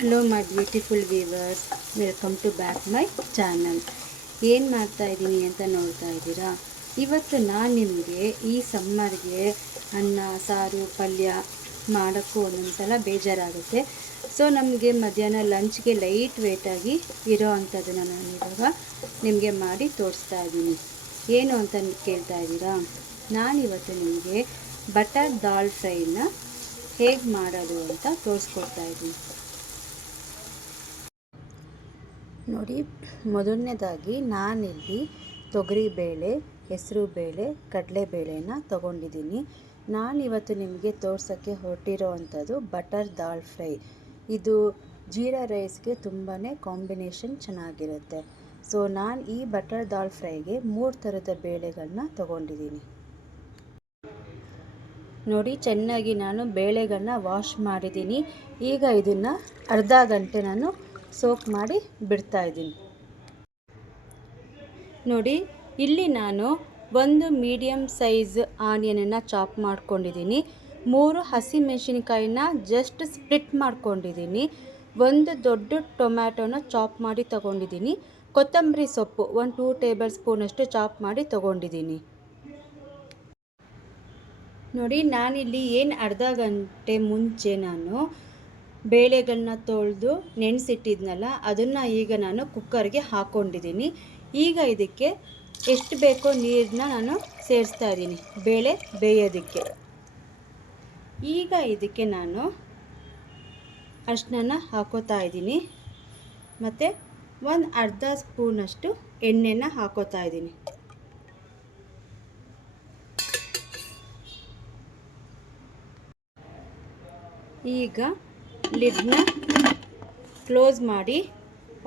Hello my beautiful viewers, welcome to back my channel. ಏನು ಮಾಡ್ತಾ ಇದ್ದೀನಿ ಅಂತ ನೋಡ್ತಾ ಇದ್ದೀರಾ. ಇವತ್ತು ನಾನು ನಿಮಗೆ ಈ ಸಮ್ಮರ್ಗೆ ಅನ್ನ ಸಾರು ಪಲ್ಯ ಮಾಡೋಕ್ಕೂ ಒಂದೊಂದ್ಸಲ ಬೇಜಾರಾಗುತ್ತೆ. ಸೊ ನಮಗೆ ಮಧ್ಯಾಹ್ನ ಲಂಚ್ಗೆ ಲೈಟ್ ವೇಟಾಗಿ ಇರೋ ಅಂಥದ್ದನ್ನು ನಾನು ಇವಾಗ ನಿಮಗೆ ಮಾಡಿ ತೋರಿಸ್ತಾ ಇದ್ದೀನಿ. ಏನು ಅಂತ ಕೇಳ್ತಾ ಇದ್ದೀರಾ. ನಾನಿವತ್ತು ನಿಮಗೆ ಬಟರ್ ದಾಲ್ ಫ್ರೈನ ಹೇಗೆ ಮಾಡೋದು ಅಂತ ತೋರಿಸ್ಕೊಡ್ತಾ ಇದ್ದೀನಿ. ನೋಡಿ, ಮೊದಲನೇದಾಗಿ ನಾನಿಲ್ಲಿ ತೊಗರಿಬೇಳೆ, ಹೆಸರುಬೇಳೆ, ಕಡಲೆಬೇಳೆನ ತೊಗೊಂಡಿದ್ದೀನಿ. ನಾನಿವತ್ತು ನಿಮಗೆ ತೋರ್ಸೋಕ್ಕೆ ಹೊರಟಿರೋ ಅಂಥದ್ದು ಬಟರ್ ದಾಲ್ ಫ್ರೈ. ಇದು ಜೀರಾ ರೈಸ್ಗೆ ತುಂಬಾ ಕಾಂಬಿನೇಷನ್ ಚೆನ್ನಾಗಿರುತ್ತೆ. ಸೊ ನಾನು ಈ ಬಟರ್ ದಾಲ್ ಫ್ರೈಗೆ 3 ಥರದ ಬೇಳೆಗಳನ್ನ ತೊಗೊಂಡಿದ್ದೀನಿ. ನೋಡಿ, ಚೆನ್ನಾಗಿ ನಾನು ಬೇಳೆಗಳನ್ನ ವಾಶ್ ಮಾಡಿದ್ದೀನಿ. ಈಗ ಇದನ್ನು ಅರ್ಧ ಗಂಟೆ ನಾನು ಸೋಕ್ ಮಾಡಿ ಬಿಡ್ತಾ ಇದ್ದೀನಿ. ನೋಡಿ, ಇಲ್ಲಿ ನಾನು ಒಂದು ಮೀಡಿಯಮ್ ಸೈಜ್ ಆನಿಯನನ್ನು ಚಾಪ್ ಮಾಡ್ಕೊಂಡಿದ್ದೀನಿ. 3 ಹಸಿಮೆಣಸಿನಕಾಯಿನ ಜಸ್ಟ್ ಸ್ಪ್ಲಿಟ್ ಮಾಡ್ಕೊಂಡಿದ್ದೀನಿ. ಒಂದು ದೊಡ್ಡ ಟೊಮ್ಯಾಟೋನ ಚಾಪ್ ಮಾಡಿ ತಗೊಂಡಿದ್ದೀನಿ. ಕೊತ್ತಂಬರಿ ಸೊಪ್ಪು 2 ಟೇಬಲ್ ಸ್ಪೂನಷ್ಟು ಚಾಪ್ ಮಾಡಿ ತಗೊಂಡಿದ್ದೀನಿ. ನೋಡಿ, ನಾನಿಲ್ಲಿ ಅರ್ಧ ಗಂಟೆ ಮುಂಚೆ ನಾನು ಬೇಳೆಗಳನ್ನ ತೊಳೆದು ನೆನೆಸಿಟ್ಟಿದ್ನಲ್ಲ, ಅದನ್ನು ಈಗ ನಾನು ಕುಕ್ಕರ್ಗೆ ಹಾಕ್ಕೊಂಡಿದ್ದೀನಿ. ಈಗ ಇದಕ್ಕೆ ಎಷ್ಟು ಬೇಕೋ ನೀರನ್ನ ನಾನು ಸೇರಿಸ್ತಾ ಇದ್ದೀನಿ ಬೇಳೆ ಬೇಯೋದಕ್ಕೆ. ಈಗ ಇದಕ್ಕೆ ನಾನು ಅರಿಶಿನ ಹಾಕೋತಾ ಇದ್ದೀನಿ ಮತ್ತು ಒಂದು ಅರ್ಧ ಸ್ಪೂನಷ್ಟು ಎಣ್ಣೆನ ಹಾಕೋತಾ ಇದ್ದೀನಿ. ಈಗ ಲಿಡ್ನ ಕ್ಲೋಸ್ ಮಾಡಿ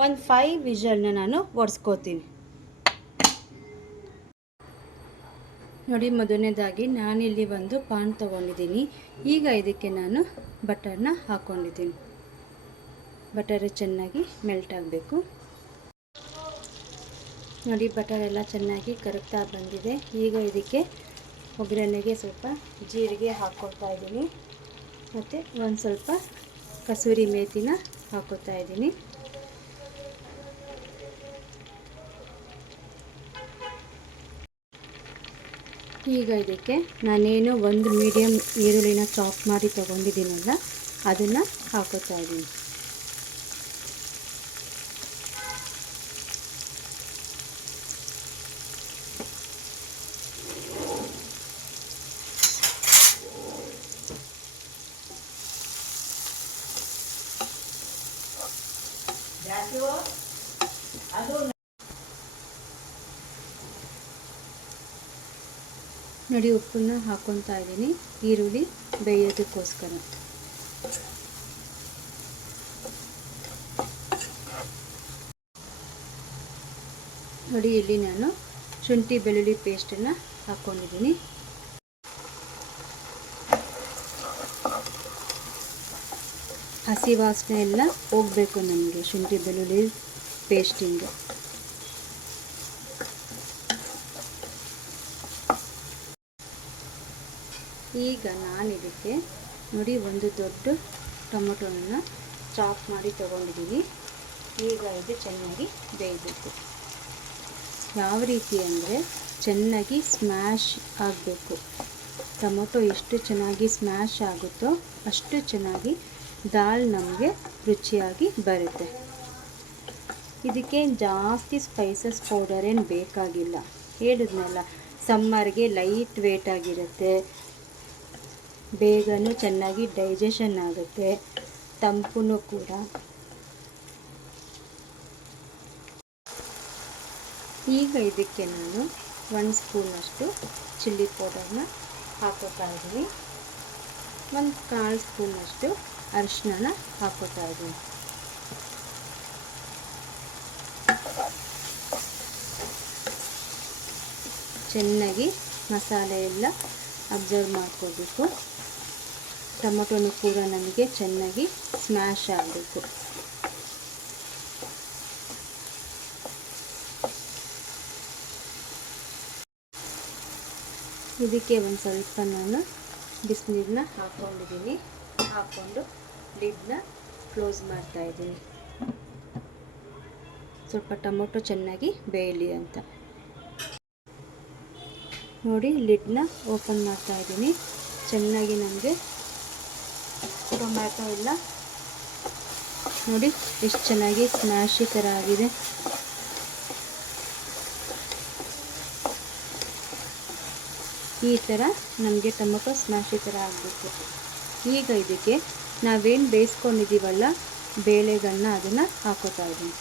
ಒಂದು 5 ವಿಷಲ್ನ ನಾನು ಒರೆಸ್ಕೋತೀನಿ. ನೋಡಿ, ಮೊದಲನೇದಾಗಿ ನಾನಿಲ್ಲಿ ಒಂದು ಪಾನ್ ತೊಗೊಂಡಿದ್ದೀನಿ. ಈಗ ಇದಕ್ಕೆ ನಾನು ಬಟರ್ನ ಹಾಕ್ಕೊಂಡಿದ್ದೀನಿ. ಬಟರ್ ಚೆನ್ನಾಗಿ ಮೆಲ್ಟ್ ಆಗಬೇಕು. ನೋಡಿ, ಬಟರ್ ಎಲ್ಲ ಚೆನ್ನಾಗಿ ಕರಗ್ತಾ ಬಂದಿದೆ. ಈಗ ಇದಕ್ಕೆ ಒಗ್ಗರಣೆಗೆ ಸ್ವಲ್ಪ ಜೀರಿಗೆ ಹಾಕ್ಕೊಳ್ತಾ ಇದ್ದೀನಿ ಮತ್ತು ಒಂದು ಸ್ವಲ್ಪ ಕಸೂರಿ ಮೇಥಿನ ಹಾಕೋತಾ ಇದ್ದೀನಿ. ಈಗ ಇದಕ್ಕೆ ನಾನೇನು ಒಂದು ಮೀಡಿಯಮ್ ಈರುಳ್ಳಿನ ಚಾಪ್ ಮಾಡಿ ತೊಗೊಂಡಿದ್ದೀನಲ್ಲ, ಅದನ್ನು ಹಾಕೋತಾ ಇದ್ದೀನಿ. ನೋಡಿ, ಉಪ್ಪನ್ನು ಹಾಕ್ಕೊತಾ ಇದ್ದೀನಿ ಈರುಳ್ಳಿ ಬೇಯೋದಕ್ಕೋಸ್ಕರ. ನೋಡಿ, ಇಲ್ಲಿ ನಾನು ಶುಂಠಿ ಬೆಳ್ಳುಳ್ಳಿ ಪೇಸ್ಟನ್ನು ಹಾಕ್ಕೊಂಡಿದ್ದೀನಿ. ಹಸಿ ವಾಸನೆ ಎಲ್ಲ ಹೋಗಬೇಕು ನಮಗೆ ಶುಂಠಿ ಬೆಳ್ಳುಳ್ಳಿ ಪೇಸ್ಟಿಂದ. ಈಗ ನಾನು ಇದಕ್ಕೆ ನೋಡಿ ಒಂದು ದೊಡ್ಡ ಟೊಮೊಟೊನ ಚಾಪ್ ಮಾಡಿ ತೊಗೊಂಡಿದ್ದೀನಿ. ಈಗ ಇದು ಚೆನ್ನಾಗಿ ಬೇಯಬೇಕು. ಯಾವ ರೀತಿ ಅಂದರೆ ಚೆನ್ನಾಗಿ ಸ್ಮ್ಯಾಶ್ ಆಗಬೇಕು. ಟೊಮೊಟೊ ಎಷ್ಟು ಚೆನ್ನಾಗಿ ಸ್ಮ್ಯಾಶ್ ಆಗುತ್ತೋ ಅಷ್ಟು ಚೆನ್ನಾಗಿ ದಾಲ್ ನಮಗೆ ರುಚಿಯಾಗಿ ಬರುತ್ತೆ. ಇದಕ್ಕೆ ಜಾಸ್ತಿ ಸ್ಪೈಸಸ್ ಪೌಡರ್ ಏನು ಬೇಕಾಗಿಲ್ಲ. ಹೇಳಿದ್ನಲ್ಲ, ಸಮ್ಮರ್ಗೆ ಲೈಟ್ ವೇಟ್ ಆಗಿರುತ್ತೆ, ಬೇಗನೂ ಚೆನ್ನಾಗಿ ಡೈಜೆಷನ್ ಆಗುತ್ತೆ, ತಂಪು ಕೂಡ. ಈಗ ಇದಕ್ಕೆ ನಾನು 1 ಸ್ಪೂನಷ್ಟು ಚಿಲ್ಲಿ ಪೌಡರ್ನ ಹಾಕೋತಾ ಇದ್ದೀನಿ. 1/4 ಸ್ಪೂನಷ್ಟು ಅರಿಶಿನ ಹಾಕೋತಾ ಇದ್ದೀನಿ. ಚೆನ್ನಾಗಿ ಮಸಾಲೆ ಎಲ್ಲ ಅಬ್ಸರ್ವ್ ಮಾಡ್ಕೋಬೇಕು. ಟೊಮೊಟೊನೂ ಕೂಡ ನಮಗೆ ಚೆನ್ನಾಗಿ ಸ್ಮ್ಯಾಶ್ ಆಗಬೇಕು. ಇದಕ್ಕೆ ಒಂದು ಸ್ವಲ್ಪ ನಾನು ಬಿಸಿನೀರನ್ನ ಹಾಕ್ಕೊಂಡಿದ್ದೀನಿ. ಹಾಕ್ಕೊಂಡು ಲಿಡ್ನ ಕ್ಲೋಸ್ ಮಾಡ್ತಾ ಇದ್ದೀನಿ. ಸ್ವಲ್ಪ ಟೊಮೊಟೊ ಚೆನ್ನಾಗಿ ಬೇಯಲಿ ಅಂತ. ನೋಡಿ ಲಿಡ್ನ ಓಪನ್ ಮಾಡ್ತಾ ಇದ್ದೀನಿ. ಚೆನ್ನಾಗಿ ನಮಗೆ ಟೊಮ್ಯಾಟೊ ಎಲ್ಲ ನೋಡಿ ಎಷ್ಟು ಚೆನ್ನಾಗಿ ಸ್ಮ್ಯಾಶಿ ಥರ ಆಗಿದೆ. ಈ ಥರ ನಮಗೆ ಟೊಮೊಟೊ ಸ್ಮ್ಯಾಶಿ ಥರ ಆಗಬೇಕು. ಈಗ ಇದಕ್ಕೆ ನಾವೇನು ಬೇಯಿಸ್ಕೊಂಡಿದ್ದೀವಲ್ಲ ಬೇಳೆಗಳನ್ನ ಅದನ್ನು ಹಾಕೋತಾ ಇದ್ದೀನಿ.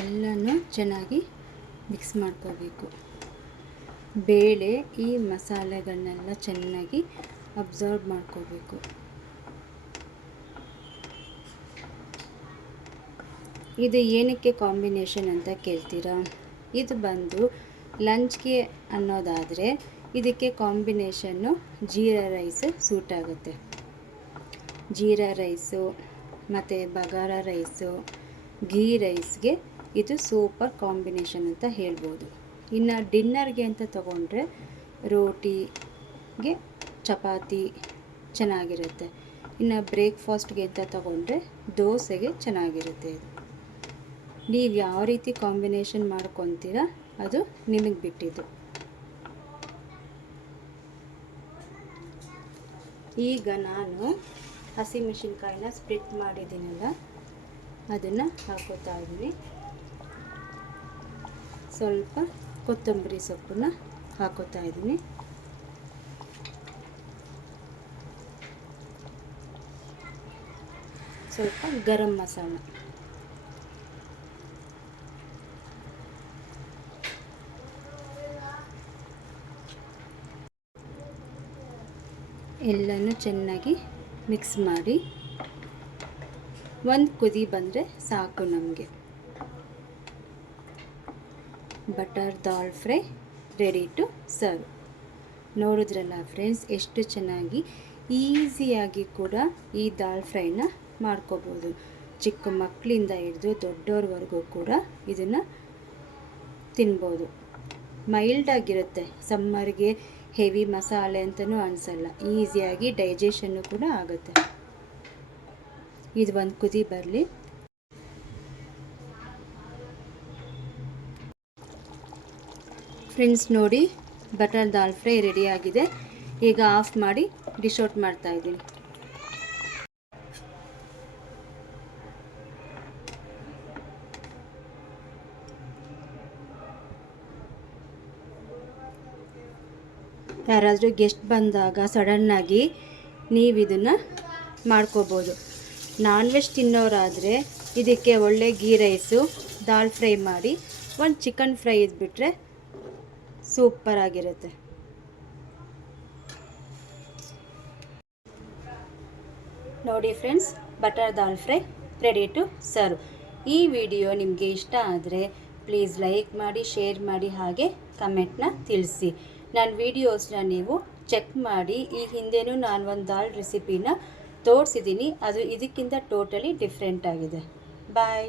ಎಲ್ಲನೂ ಚೆನ್ನಾಗಿ ಮಿಕ್ಸ್ ಮಾಡ್ಕೋಬೇಕು. ಬೇಳೆ ಈ ಮಸಾಲೆಗಳನ್ನೆಲ್ಲ ಚೆನ್ನಾಗಿ ಅಬ್ಸರ್ವ್ ಮಾಡ್ಕೋಬೇಕು. ಇದು ಏನಕ್ಕೆ ಕಾಂಬಿನೇಷನ್ ಅಂತ ಕೇಳ್ತೀರಾ? ಇದು ಬಂದು ಲಂಚ್ಗೆ ಅನ್ನೋದಾದರೆ ಇದಕ್ಕೆ ಕಾಂಬಿನೇಷನ್ನು ಜೀರಾ ರೈಸ್ ಸೂಟ್ ಆಗುತ್ತೆ. ಜೀರಾ ರೈಸು ಮತ್ತು ಬಗಾರ ರೈಸು, ಘೀ ರೈಸ್ಗೆ ಇದು ಸೂಪರ್ ಕಾಂಬಿನೇಷನ್ ಅಂತ ಹೇಳ್ಬೋದು. ಇನ್ನು ಡಿನ್ನರ್ಗೆ ಅಂತ ತಗೊಂಡ್ರೆ ರೋಟಿಗೆ ಚಪಾತಿ ಚೆನ್ನಾಗಿರುತ್ತೆ. ಇನ್ನು ಬ್ರೇಕ್ಫಾಸ್ಟ್ಗೆ ಅಂತ ತಗೊಂಡ್ರೆ ದೋಸೆಗೆ ಚೆನ್ನಾಗಿರುತ್ತೆ. ಇದು ನೀವು ಯಾವ ರೀತಿ ಕಾಂಬಿನೇಷನ್ ಮಾಡ್ಕೊತೀರಾ ಅದು ನಿಮಗೆ ಬಿಟ್ಟಿದ್ದು. ಈಗ ನಾನು ಹಸಿಮೆಣಸಿನ್ಕಾಯಿನ ಸ್ಪ್ಲಿಟ್ ಮಾಡಿದ್ದೀನಲ್ಲ ಅದನ್ನು ಹಾಕೋತಾ ಇದ್ದೀನಿ. ಸ್ವಲ್ಪ ಕೊತ್ತಂಬರಿ ಸೊಪ್ಪನ್ನ ಹಾಕೋತಾ ಇದ್ದೀನಿ. ಸ್ವಲ್ಪ ಗರಂ ಮಸಾಲ, ಎಲ್ಲನೂ ಚೆನ್ನಾಗಿ ಮಿಕ್ಸ್ ಮಾಡಿ ಒಂದು ಕುದಿ ಬಂದರೆ ಸಾಕು ನಮಗೆ. Butter dal fry ready to serve. ನೋಡಿದ್ರಲ್ಲ ಫ್ರೆಂಡ್ಸ್, ಎಷ್ಟು ಚೆನ್ನಾಗಿ ಈಸಿಯಾಗಿ ಕೂಡ ಈ ದಾಲ್ ಫ್ರೈನ ಮಾಡ್ಕೋಬೋದು. ಚಿಕ್ಕ ಮಕ್ಕಳಿಂದ ಹಿಡಿದು ದೊಡ್ಡವ್ರವರೆಗೂ ಕೂಡ ಇದನ್ನು ತಿನ್ಬೋದು. ಮೈಲ್ಡಾಗಿರುತ್ತೆ, ಸಮ್ಮರ್ಗೆ ಹೆವಿ ಮಸಾಲೆ ಅಂತಲೂ ಅನಿಸಲ್ಲ. ಈಸಿಯಾಗಿ ಡೈಜೆಷನ್ನು ಕೂಡ ಆಗುತ್ತೆ. ಇದು ಒಂದು ಕುದಿ ಬರಲಿ. ಫ್ರೆಂಡ್ಸ್ ನೋಡಿ, ಬಟರ್ ದಾಲ್ ಫ್ರೈ ರೆಡಿಯಾಗಿದೆ. ಈಗ ಆಫ್ ಮಾಡಿ ಡಿಶ್ ಔಟ್ ಮಾಡ್ತಾ ಇದ್ದೀನಿ. ಯಾರಾದರೂ ಗೆಸ್ಟ್ ಬಂದಾಗ ಸಡನ್ನಾಗಿ ನೀವು ಇದನ್ನು ಮಾಡ್ಕೋಬೋದು. ನಾನ್ ವೆಜ್ ತಿನ್ನೋರಾದರೆ ಇದಕ್ಕೆ ಒಳ್ಳೆ ಗೀ ರೈಸು, ದಾಲ್ ಫ್ರೈ ಮಾಡಿ ಒಂದು ಚಿಕನ್ ಫ್ರೈ ಇದ್ಬಿಟ್ರೆ ಸೂಪರ್ ಆಗಿರುತ್ತೆ. ನೋಡಿ friends, butter dal fry ready to serve. ಈ ವಿಡಿಯೋ ನಿಮಗೆ ಇಷ್ಟ ಆದರೆ ಪ್ಲೀಸ್ ಲೈಕ್ ಮಾಡಿ, ಶೇರ್ ಮಾಡಿ, ಹಾಗೆ ಕಮೆಂಟ್ನ ತಿಳಿಸಿ. ನನ್ನ ವೀಡಿಯೋಸ್ನ ನೀವು ಚೆಕ್ ಮಾಡಿ. ಈ ಹಿಂದೆನೂ ನಾನು ಒಂದು ದಾಲ್ ರೆಸಿಪಿನ ತೋರಿಸಿದ್ದೀನಿ. ಅದು ಇದಕ್ಕಿಂತ ಟೋಟಲಿ ಡಿಫ್ರೆಂಟ್ ಆಗಿದೆ. ಬಾಯ್.